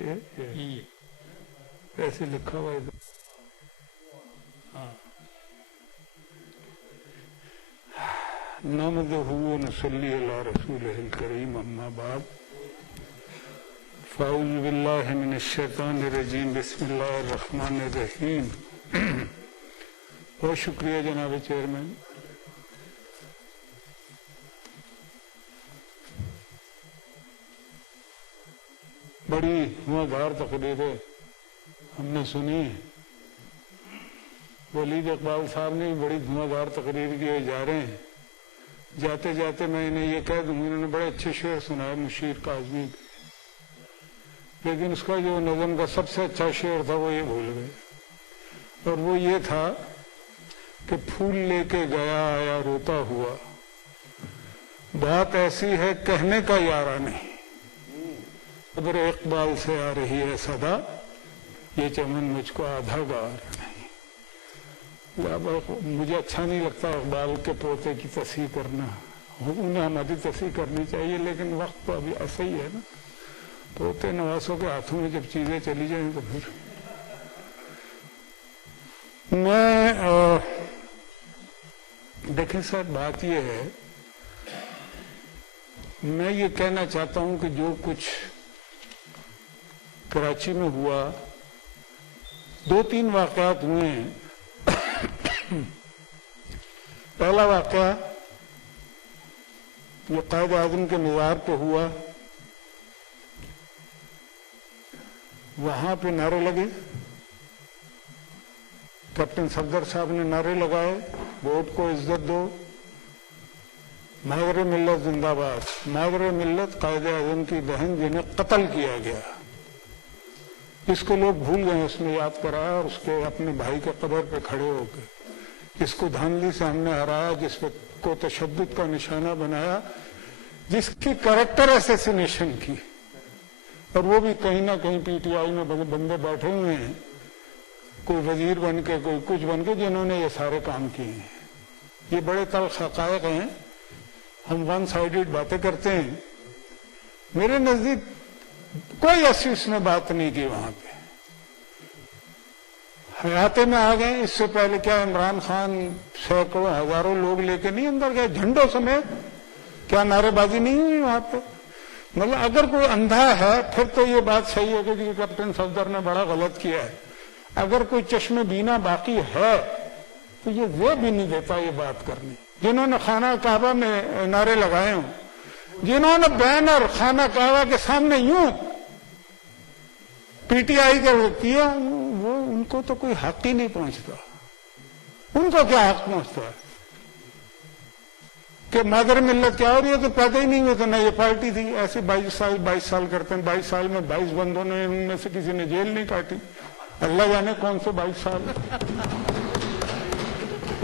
ये ऐसे लिखा हुआ है। हाँ नहमदुहु व नसल्ली अला रसूलिहिल करीम अम्मा बाद फ़अऊज़ु बिल्लाहि मिनश शैतानिर रजीम बिस्मिल्लाहिर रहमानिर रहीम। बहुत शुक्रिया जनाब चेयरमैन। बड़ी धुआंधार तकरीरें हमने सुनी। वलीद इकबाल साहब ने बड़ी धुआंधार तकरीर किए जा रहे हैं। जाते जाते मैं इन्हें ये कह दूंगी, इन्होंने बड़े अच्छे शेर सुनाए मुशीर काज़मी के, लेकिन उसका जो नज़म का सबसे अच्छा शेर था वो ये भूल गए, और वो ये था कि फूल लेके गया आया रोता हुआ, बात ऐसी है कहने का यारा नहीं, अगर इकबाल से आ रही है सदा, ये चमन मुझको आधा गा रहा नहीं। मुझे अच्छा नहीं लगता इकबाल के पोते की तस्हीह करना, उन्हें हमारी तस्हीह करनी चाहिए, लेकिन वक्त तो अभी ऐसा ही है ना, पोते नवासों के हाथों में जब चीजें चली जाएं तो फिर मैं देखें सर, बात ये है, मैं ये कहना चाहता हूं कि जो कुछ कराची में हुआ, 2-3 वाकयात हुए हैं। पहला वाकया जो कायद आज़म के मज़ार पे हुआ, वहां पे नारे लगे, कैप्टन सफदर साहब ने नारे लगाए, वोट को इज्जत दो, मादर मिल्लत जिंदाबाद, मादर मिल्लत कायद आज़म की बहन जिन्हें कत्ल किया गया, इसको लोग भूल गए, उसने याद कराया और उसके अपने भाई के कब्र पे खड़े होकर जिसको धांधली से हमने हराया, जिसको तशद्दुद का निशाना बनाया, जिसकी कैरेक्टर असैसिनेशन की, और वो भी कहीं ना कहीं पीटीआई में बंदे बैठे हुए हैं, कोई वजीर बन के, कोई कुछ बन के, जिन्होंने ये सारे काम किए हैं। ये बड़े तल्ख हक़ाइक़ हैं। हम वन साइडेड बातें करते हैं। मेरे नजदीक कोई ऐसी उसने बात नहीं की वहां पे। हयाते में आ गए, इससे पहले क्या इमरान खान सैकड़ों हजारों लोग लेके नहीं अंदर गए, झंडों समेत, क्या नारेबाजी नहीं हुई वहां पे? मतलब अगर कोई अंधा है फिर तो ये बात सही है कि कैप्टन सफदर ने बड़ा गलत किया है। अगर कोई चश्मे बीना बाकी है तो ये वो भी नहीं देता ये बात करनी। जिन्होंने खाना काबा में नारे लगाए हों, जिन्होंने बैनर खाना काबा के सामने यूं पीटीआई का किया, वो उनको तो कोई हक ही नहीं पहुंचता। उनको क्या हक पहुंचता है कि मादर मिल्लत क्या हो रही है, तो पैदा ही नहीं हुए तो ना ये पार्टी थी। ऐसे 22 साल करते हैं, 22 साल में 22 बंदों ने, उनमें से किसी ने जेल नहीं काटी, अल्लाह जाने कौन से 22 साल,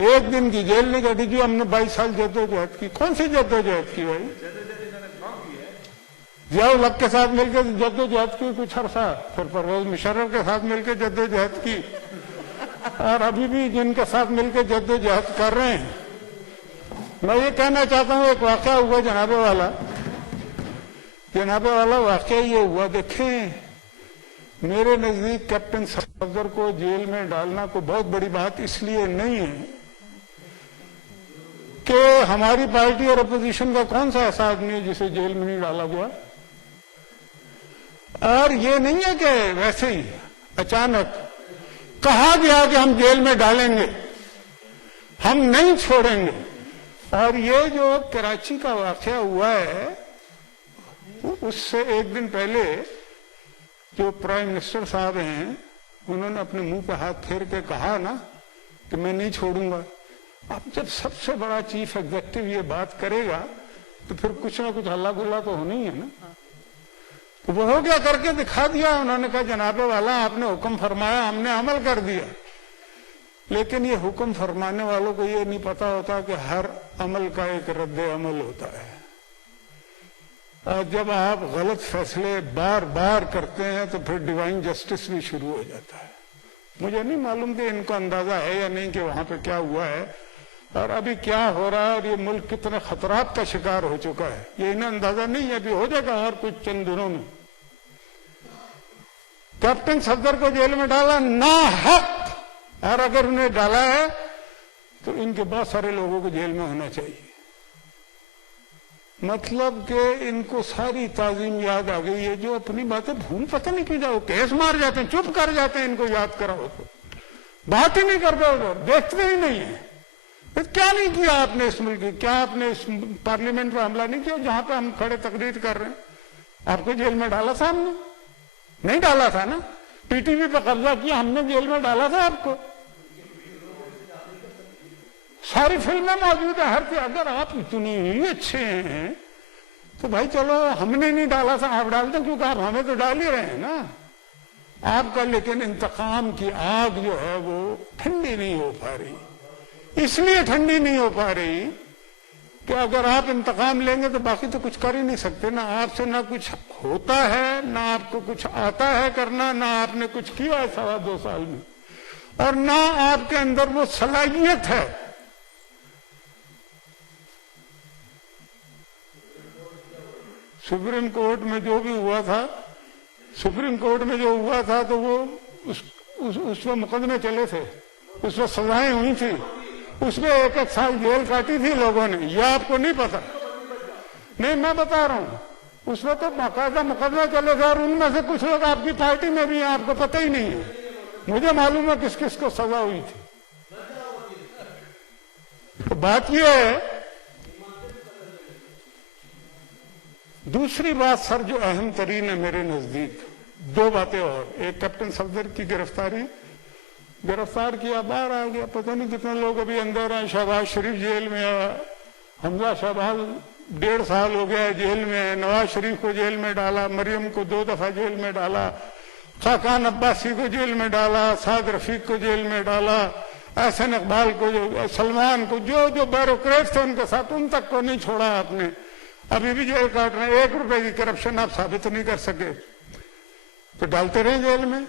एक दिन की जेल नहीं काटी जी। हमने 22 साल जद्दोजहद की। कौन सी जद्दोजहद की भाई? जियाउल हक के साथ मिलकर जद्दोजहद की कुछ अरसा, फिर परवेज मुशर्रफ के साथ मिलकर जद्दोजहद की, और अभी भी जिनके साथ मिलकर जद्दोजहद कर रहे हैं। मैं ये कहना चाहता हूं, एक वाकया हुआ जनाबे वाला वाकया ये हुआ। देखें, मेरे नजदीक कैप्टन सफदर को जेल में डालना को बहुत बड़ी बात इसलिए नहीं है कि हमारी पार्टी और अपोजिशन का कौन सा ऐसा आदमी है जिसे जेल में नहीं डाला गया, और ये नहीं है कि वैसे ही अचानक कहा गया कि हम जेल में डालेंगे, हम नहीं छोड़ेंगे। और ये जो कराची का वाकया हुआ है, उससे एक दिन पहले जो प्राइम मिनिस्टर साहब हैं, उन्होंने अपने मुंह पे हाथ फेर के कहा ना कि मैं नहीं छोड़ूंगा। अब जब सबसे बड़ा चीफ एग्जीक्यूटिव ये बात करेगा तो फिर कुछ ना कुछ हल्ला गुल्ला तो होना ही है ना। तो वो हो गया, करके दिखा दिया। उन्होंने कहा जनाबे वाला आपने हुक्म फरमाया, हमने अमल कर दिया। लेकिन ये हुक्म फरमाने वालों को ये नहीं पता होता कि हर अमल का एक रद्द अमल होता है, और जब आप गलत फैसले बार बार करते हैं तो फिर डिवाइन जस्टिस भी शुरू हो जाता है। मुझे नहीं मालूम कि इनको अंदाजा है या नहीं कि वहां पे क्या हुआ है और अभी क्या हो रहा है, और ये मुल्क कितने खतरात का शिकार हो चुका है, ये इन्हें अंदाजा नहीं है। अभी हो जाएगा हर कुछ चंद दिनों में। कैप्टन सफदर को जेल में डाला ना हक, और अगर उन्हें डाला है तो इनके बहुत सारे लोगों को जेल में होना चाहिए। मतलब कि इनको सारी ताजीम याद आ गई है, जो अपनी बातें भूल पता नहीं क्यों जाओ, केस मार जाते हैं, चुप कर जाते हैं, इनको याद कराओ तो बात ही नहीं करते, उधर देखते ही नहीं है। तो क्या नहीं किया आपने इस मुल्क की, क्या आपने इस पार्लियामेंट पर हमला नहीं किया जहां पे हम खड़े तकरीर कर रहे हैं? आपको जेल में डाला था हमने? नहीं डाला था ना। पीटीवी पर कब्जा किया हमने, जेल में डाला था आपको। सारी फिल्में मौजूद है, हर चीज। अगर आप इतने ही अच्छे हैं तो भाई चलो, हमने नहीं डाला था, आप डालते, क्योंकि आप हमें तो डाल ही रहे हैं ना आपका। लेकिन इंतकाम की आग जो है वो ठंडी नहीं हो पा रही। इसलिए ठंडी नहीं हो पा रही कि अगर आप इंतकाम लेंगे तो बाकी तो कुछ कर ही नहीं सकते ना। आपसे ना कुछ होता है, ना आपको कुछ आता है करना, ना आपने कुछ किया है 2.25 साल में, और ना आपके अंदर वो सलाहियत है। सुप्रीम कोर्ट में जो भी हुआ था, सुप्रीम कोर्ट में जो हुआ था तो वो उस पर मुकदमे चले थे, उस पर सजाएं हुई थी, उसमें 1-1 साल जेल काटी थी लोगों ने। यह आपको नहीं पता? नहीं, मैं बता रहा हूं, उसमें तो बाकायदा मुकदमे चले थे, और उनमें से कुछ लोग आपकी पार्टी में भी हैं, आपको पता ही नहीं है। मुझे मालूम है किस किस को सजा हुई थी। तो बात यह है। दूसरी बात सर जो अहम तरीन है मेरे नजदीक, 2 बातें और। एक, कैप्टन सफदर की गिरफ्तारी, गिरफ्तार किया, बाहर आ गया, पता नहीं कितने लोग अभी अंदर हैं। शहबाज शरीफ जेल में है, हमजा शहबाज 1.5 साल हो गया जेल में है, नवाज शरीफ को जेल में डाला, मरियम को 2 दफा जेल में डाला, खाकान अब्बासी को जेल में डाला, साद रफीक को जेल में डाला, एहसन इकबाल को, सलमान को, जो जो ब्यूरोक्रेट थे उनके साथ, उन तक को नहीं छोड़ा आपने। अभी भी जेल काट रहे हैं। 1 रुपए की करप्शन आप साबित नहीं कर सके तो डालते रहे जेल में।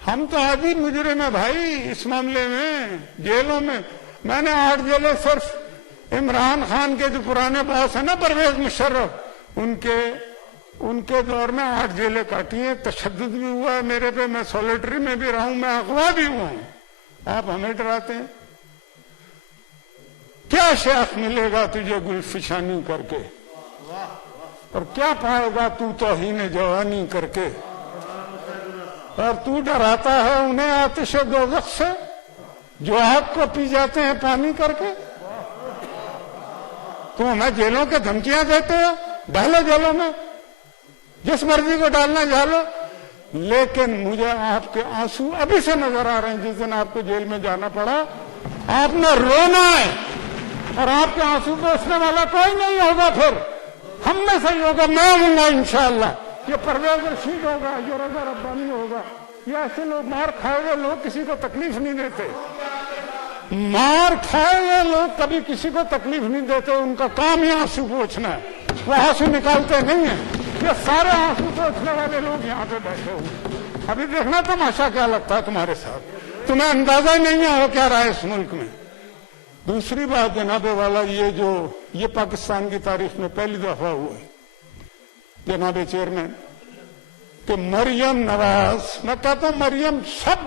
हम तो आज ही मुजरिम है भाई इस मामले में, जेलों में। मैंने 8 जेलें सिर्फ इमरान खान के जो पुराने बॉस है ना, परवेज मुशर्रफ, उनके दौर में 8 जेलें काटी हैं। तशद्दुद भी हुआ है मेरे पे, मैं सॉलिटरी में भी रहा हूं, मैं अगवा भी हुआ हूं। आप हमें डराते हैं? क्या शेख मिलेगा तुझे गुलफिशानी करके, और क्या पाएगा तू तौहीन जवानी करके? और तू डराता है उन्हें आतिश दोज़ख से जो आग को पी जाते हैं पानी करके। तुम हमें जेलों के धमकियां देते हो, डालो जेलों में, जिस मर्जी को डालना डालो। लेकिन मुझे आपके आंसू अभी से नजर आ रहे हैं। जिस दिन आपको जेल में जाना पड़ा, आपने रोना है, और आपके आंसू पोंछने वाला कोई नहीं होगा। फिर हम में से ही होगा, मैं हूंगा इंशाअल्लाह। ये परवेज रशीद होगा, ये रजा रब्बानी होगा, ये ऐसे लोग, मार खाए हुए लोग किसी को तकलीफ नहीं देते। मार खाए हुए लोग कभी किसी को तकलीफ नहीं देते, उनका काम ही आंसू पोंछना है, वो आंसू निकालते नहीं है। ये सारे आंसू पोंछने वाले लोग यहाँ पे बैठे हुए। अभी देखना तमाशा क्या लगता है तुम्हारे साथ, तुम्हें अंदाजा ही नहीं है हो क्या रहा है इस मुल्क में। दूसरी बात जनाबे वाला, ये पाकिस्तान की तारीख में पहली दफा हुआ है जनाबे चेयरमैन कि मरियम नवाज, मैं कहता हूं मरियम, सब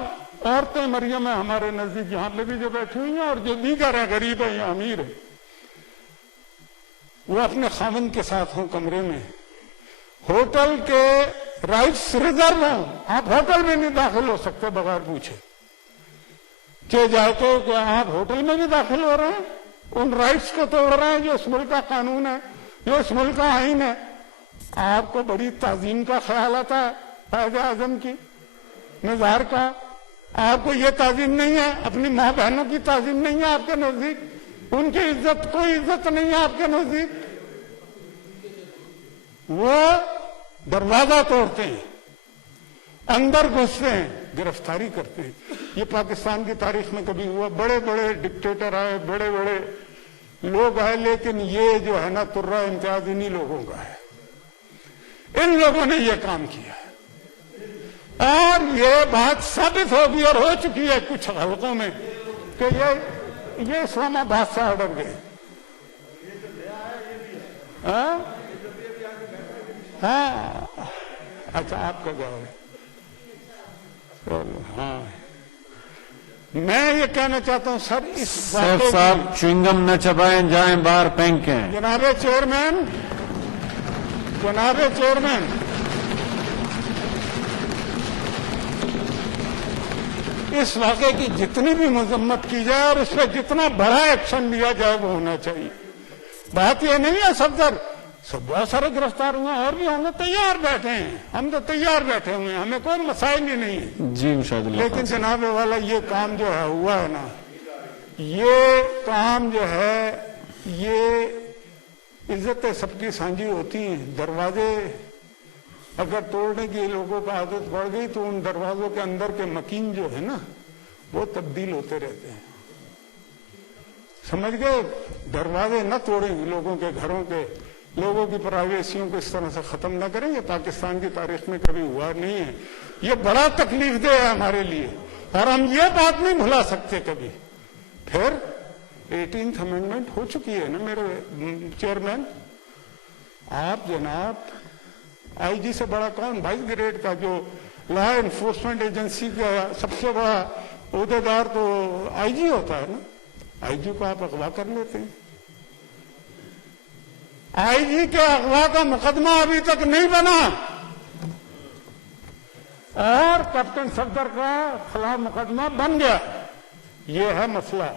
औरतें मरियम है हमारे नजदीक, यहां पे भी जो बैठी हुई हैं और जो दीगर है, गरीब है या अमीर है, वो अपने खामन के साथ हो कमरे में, होटल के राइट्स रिजर्व हों, आप होटल में नहीं दाखिल हो सकते बगैर पूछे। के जाते हो कि आप होटल में भी दाखिल हो रहे हैं, उन राइट्स को तोड़ रहे हैं जो इस मुल्क का कानून है, जो इस मुल्क का आईन है। आपको बड़ी ताजीम का ख्याल आता है कायदे आजम की, निज़ार का, आपको ये ताजीम नहीं है, अपनी माँ बहनों की ताजीम नहीं है आपके नजदीक, उनकी इज्जत, कोई इज्जत नहीं है आपके नजदीक। वो दरवाजा तोड़ते हैं, अंदर घुसते हैं, गिरफ्तारी करते हैं। ये पाकिस्तान की तारीख में कभी हुआ? बड़े बड़े डिक्टेटर आए, बड़े बड़े लोग आए, लेकिन ये जो है ना तुर्रा इम्तियाज इन्हीं लोगों का है। इन लोगों ने ये काम किया है और ये बात साबित होगी और हो चुकी है कुछ हलकों में कि ये इस्लामाबाद से ऑर्डर गए। हाँ, अच्छा आपका जवाब है। ہاں میں یہ کہنا چاہتا ہوں سر اس سیف صاحب چوئنگم نہ چبائیں، جائیں باہر پھینکیں. جناب چیئرمین اس واقعے کی جتنی بھی مذمت کی جائے اور اس پہ جتنا بڑا ایکشن لیا جائے وہ ہونا چاہیے. بات یہ نہیں ہے صفدر سب بہت سارے گرفتار ہوئے اور بھی ہوں گے، تیار بیٹھے ہیں، ہم تو تیار بیٹھے ہوئے ہیں، ہمیں کوئی مسائل ہی نہیں ہے. جی مشاہد اللہ. لیکن جناب والا یہ کام جو ہے ہوا ہے نا، یہ کام جو ہے یہ عزتیں سب کی سانجھی ہوتی ہیں. دروازے اگر توڑنے کی لوگوں کو عادت پڑ گئی تو ان دروازوں کے اندر کے مکین جو ہے نا وہ تبدیل ہوتے رہتے ہیں. سمجھ گئے؟ دروازے نہ توڑیں لوگوں کے گھروں کے، لوگوں کی پرائیویسیوں کو اس طرح سے ختم نہ کریں. یہ پاکستان کی تاریخ میں کبھی ہوا نہیں ہے. یہ بڑا تکلیف دہ ہے ہمارے لیے اور ہم یہ بات نہیں بھلا سکتے کبھی. پھر 18th امینڈمنٹ ہو چکی ہے نا میرے چیئرمین. آپ جناب آئی جی سے بڑا کون؟ 22 گریڈ کا جو لا انفورسمنٹ ایجنسی کا سب سے بڑا عہدیدار تو آئی جی ہوتا ہے نا. آئی جی کو آپ اغوا کر لیتے ہیں. آئی جی کے اغوا کا مقدمہ ابھی تک نہیں بنا اور کیپٹن صفدر کا خلاف مقدمہ بن گیا. یہ ہے مسئلہ.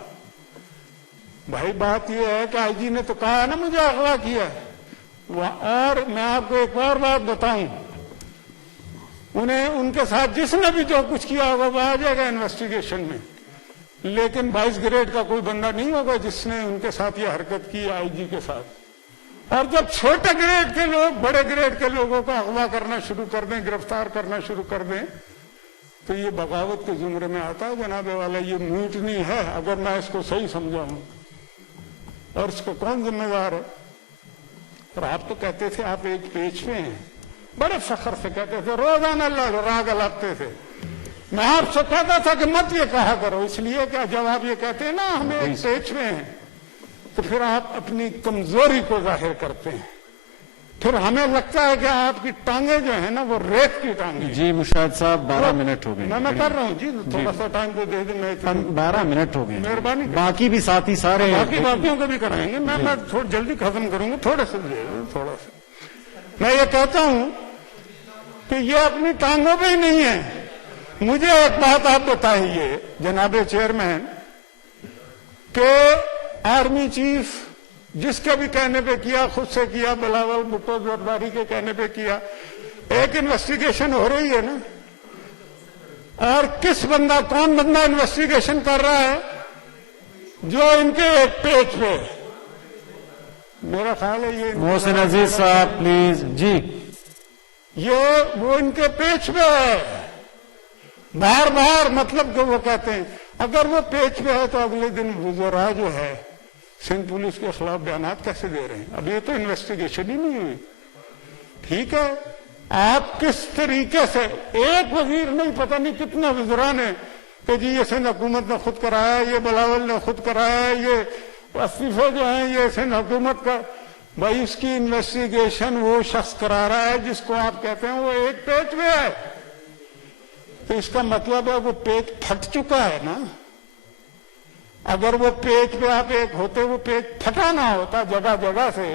بھائی بات یہ ہے کہ آئی جی نے تو کہا نا مجھے اغوا کیا. اور میں آپ کو ایک اور بات بتاؤں، انہیں ان کے ساتھ جس نے بھی جو کچھ کیا ہوگا وہ آ جائے گا انویسٹیگیشن میں. لیکن 22 گریڈ کا کوئی بندہ نہیں ہوگا جس نے ان کے ساتھ یہ حرکت کی آئی جی کے ساتھ. اور جب چھوٹے گریڈ کے لوگ بڑے گریڈ کے لوگوں کو اغوا کرنا شروع کر دیں، گرفتار کرنا شروع کر دیں تو یہ بغاوت کے زمرے میں آتا ہے. جناب والا یہ میوٹنی ہے اگر میں اس کو صحیح سمجھا ہوں. اور اس کو کون ذمہ دار ہے؟ اور آپ تو کہتے تھے آپ ایک پیج پہ ہیں، بڑے فخر سے کہتے تھے، روزانہ راگ الاپتے تھے. میں آپ سے کہتا تھا کہ مت یہ کہا کرو، اس لیے کہ جب آپ یہ کہتے ہیں نا ہم ایک پیج پہ ہیں تو پھر آپ اپنی کمزوری کو ظاہر کرتے ہیں. پھر ہمیں لگتا ہے کہ آپ کی ٹانگیں جو ہیں نا وہ ریت کی ٹانگیں. جی مشاہد صاحب 12 منٹ ہو گئے. میں کر رہا ہوں جی، تھوڑا سا ٹائم تو دے دیں. میں 12 منٹ ہو گئے. مہربانی باقی بھی ساتھی سارے باقی باقیوں کو بھی کرائیں گے. میں تھوڑا جلدی ختم کروں گا. تھوڑا سا میں یہ کہتا ہوں کہ یہ اپنی ٹانگوں پہ ہی نہیں ہے. مجھے ایک بات آپ بتائیے جناب چیئرمین کہ آرمی چیف جس کے بھی کہنے پہ کیا، خود سے کیا، بلاول بھٹو زرداری کے کہنے پہ کیا، ایک انویسٹیگیشن ہو رہی ہے نا. اور کون بندہ انویسٹیگیشن کر رہا ہے؟ جو ان کے ایک پیج پہ. میرا خیال ہے یہ محسن عزیز صاحب پلیز. جی یہ وہ ان کے پیج پہ ہے بار بار. مطلب کہ وہ کہتے ہیں اگر وہ پیج پہ ہے تو اگلے دن وزراء جو ہے سندھ پولیس کے خلاف بیانات کیسے دے رہے ہیں؟ اب یہ تو انویسٹیگیشن ہی نہیں ہوئی. ٹھیک ہے، آپ کس طریقے سے ایک وزیر نہیں پتہ نہیں کتنے وزراء نے کہ جی یہ سندھ حکومت نے خود کرایا، یہ بلاول نے خود کرایا، یہ استعفے جو ہیں یہ سندھ حکومت کا. بھائی اس کی انویسٹیگیشن وہ شخص کرا رہا ہے جس کو آپ کہتے ہیں وہ ایک پیج پہ ہے. تو اس کا مطلب ہے وہ پیج پھٹ چکا ہے نا. اگر وہ پیج پہ آپ ایک ہوتے، وہ پیج پھٹا نہ ہوتا جگہ جگہ سے،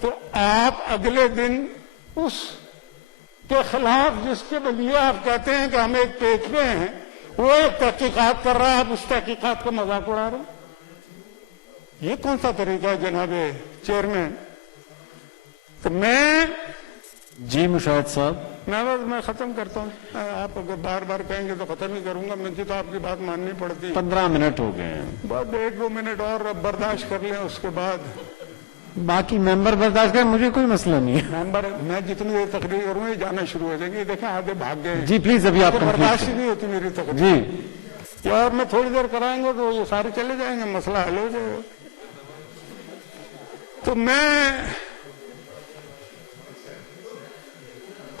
تو آپ اگلے دن اس کے خلاف جس کے لیے آپ کہتے ہیں کہ ہم ایک پیج پہ ہیں وہ ایک تحقیقات کر رہا ہے، آپ اس تحقیقات کا مذاق اڑا رہے ہیں. یہ کون سا طریقہ ہے جناب چیئرمین؟ تو جی مشاہد صاحب میں ختم کرتا ہوں. آپ اگر بار بار کہیں گے تو ختم ہی کروں گا. مجھے تو آپ کی بات ماننی پڑتی. 15 منٹ ہو گئے ہیں. بس 1-2 منٹ اور برداشت کر لیں، اس کے بعد باقی ممبر برداشت کریں، مجھے کوئی مسئلہ نہیں ہے. ممبر میں جتنی دیر تقریر کروں یہ جانا شروع ہو جائیں گے. دیکھیں آگے بھاگ گئے. جی پلیز ابھی آپ برداشت ہی نہیں ہوتی میری تقریر. جی اور میں تھوڑی دیر کرائیں گے تو یہ سارے چلے جائیں گے، مسئلہ حل ہو جائے گا. تو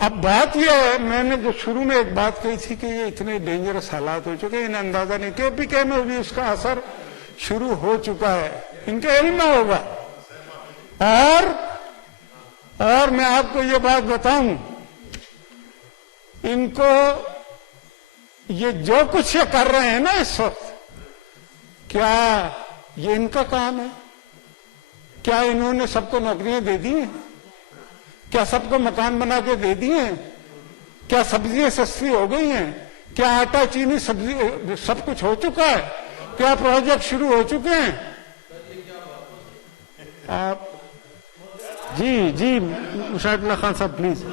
اب بات یہ ہے، میں نے جو شروع میں ایک بات کہی تھی کہ یہ اتنے ڈینجرس حالات ہو چکے ہیں، انہیں اندازہ نہیں. KPK میں بھی اس کا اثر شروع ہو چکا ہے، ان کے علم میں ہوگا. اور میں آپ کو یہ بات بتاؤں، ان کو ये जो कुछ ये कर रहे हैं ना इस वक्त, क्या ये इनका काम है? क्या इन्होंने सबको नौकरियां दे दी हैं? क्या सबको मकान बना के दे दिए हैं? क्या सब्जियां सस्ती हो गई हैं? क्या आटा चीनी सब्जी सब कुछ हो चुका है? क्या प्रोजेक्ट शुरू हो चुके हैं? आप जी मुशाहिद खान साहब प्लीज।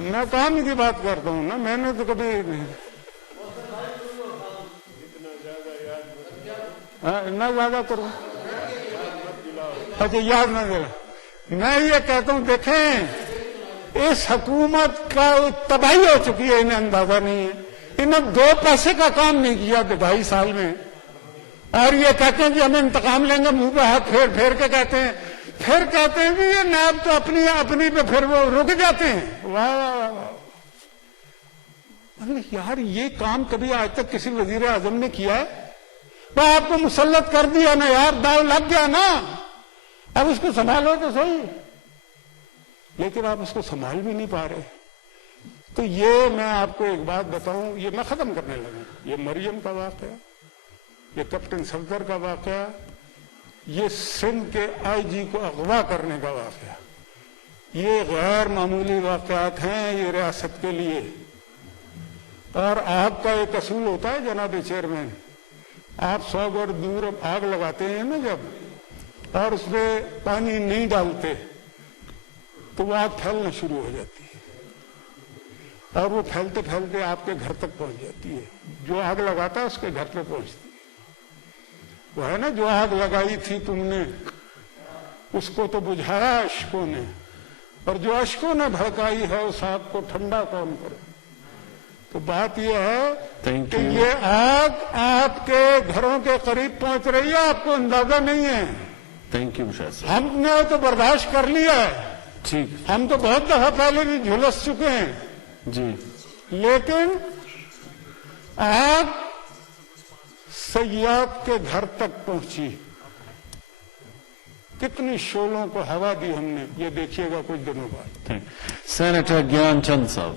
मैं काम की बात करता हूं ना, मैंने तो कभी नहीं ना ज्यादा करूं। अच्छा याद ना दिला। मैं ये कहता हूं देखें इस हुकूमत का तबाही हो चुकी है, इन्हें अंदाजा नहीं है। इन्हें 2 पैसे का काम नहीं किया 2.5 साल में, और ये कहते हैं कि हम इंतकाम लेंगे, मुंह पे हाथ फेर फेर के कहते हैं, फिर कहते हैं कि ये नाब तो अपनी पे फिर वो रुक जाते हैं। वाह वाह वाह वाह। अरे यार ये काम कभी आज तक किसी वजीर आजम ने किया है? तो आपको मुसल्लत कर दिया ना यार, दाव लग गया ना, अब उसको संभालो तो सही, लेकिन आप उसको संभाल भी नहीं पा रहे। तो ये मैं आपको एक बात बताऊं, ये मैं खत्म करने लगा, ये मरियम का वाकया, ये कैप्टन सफदर का वाकया, ये सिंध के आईजी को अगवा करने का वाकया, ये गैर मामूली वाकयात हैं ये रियासत के लिए। और आपका एक असूल होता है जनाब चेयरमैन, आप 100 गज दूर आग लगाते हैं ना जब, और उसमें पानी नहीं डालते तो वो आग फैलना शुरू हो जाती है, और वो फैलते फैलते आपके घर तक पहुंच जाती है। जो आग लगाता है उसके घर पे पहुंचती है। वो है ना, जो आग लगाई थी तुमने उसको तो बुझाया अश्कों ने, और जो अश्कों ने भड़काई है उस आग को ठंडा कौन करे? तो बात यह है कि ये आग आपके घरों के करीब पहुंच रही है, आपको अंदाजा नहीं है। Thank you sir. हमने तो बर्दाश्त कर लिया है, ठीक, हम तो बहुत दफा पहले भी झुलस चुके हैं जी, लेकिन आग सयाद के घर तक पहुंची। कितनी शोलों को हवा दी हमने, ये देखिएगा कुछ दिनों बाद। सेनेटर ज्ञान चंद साहब।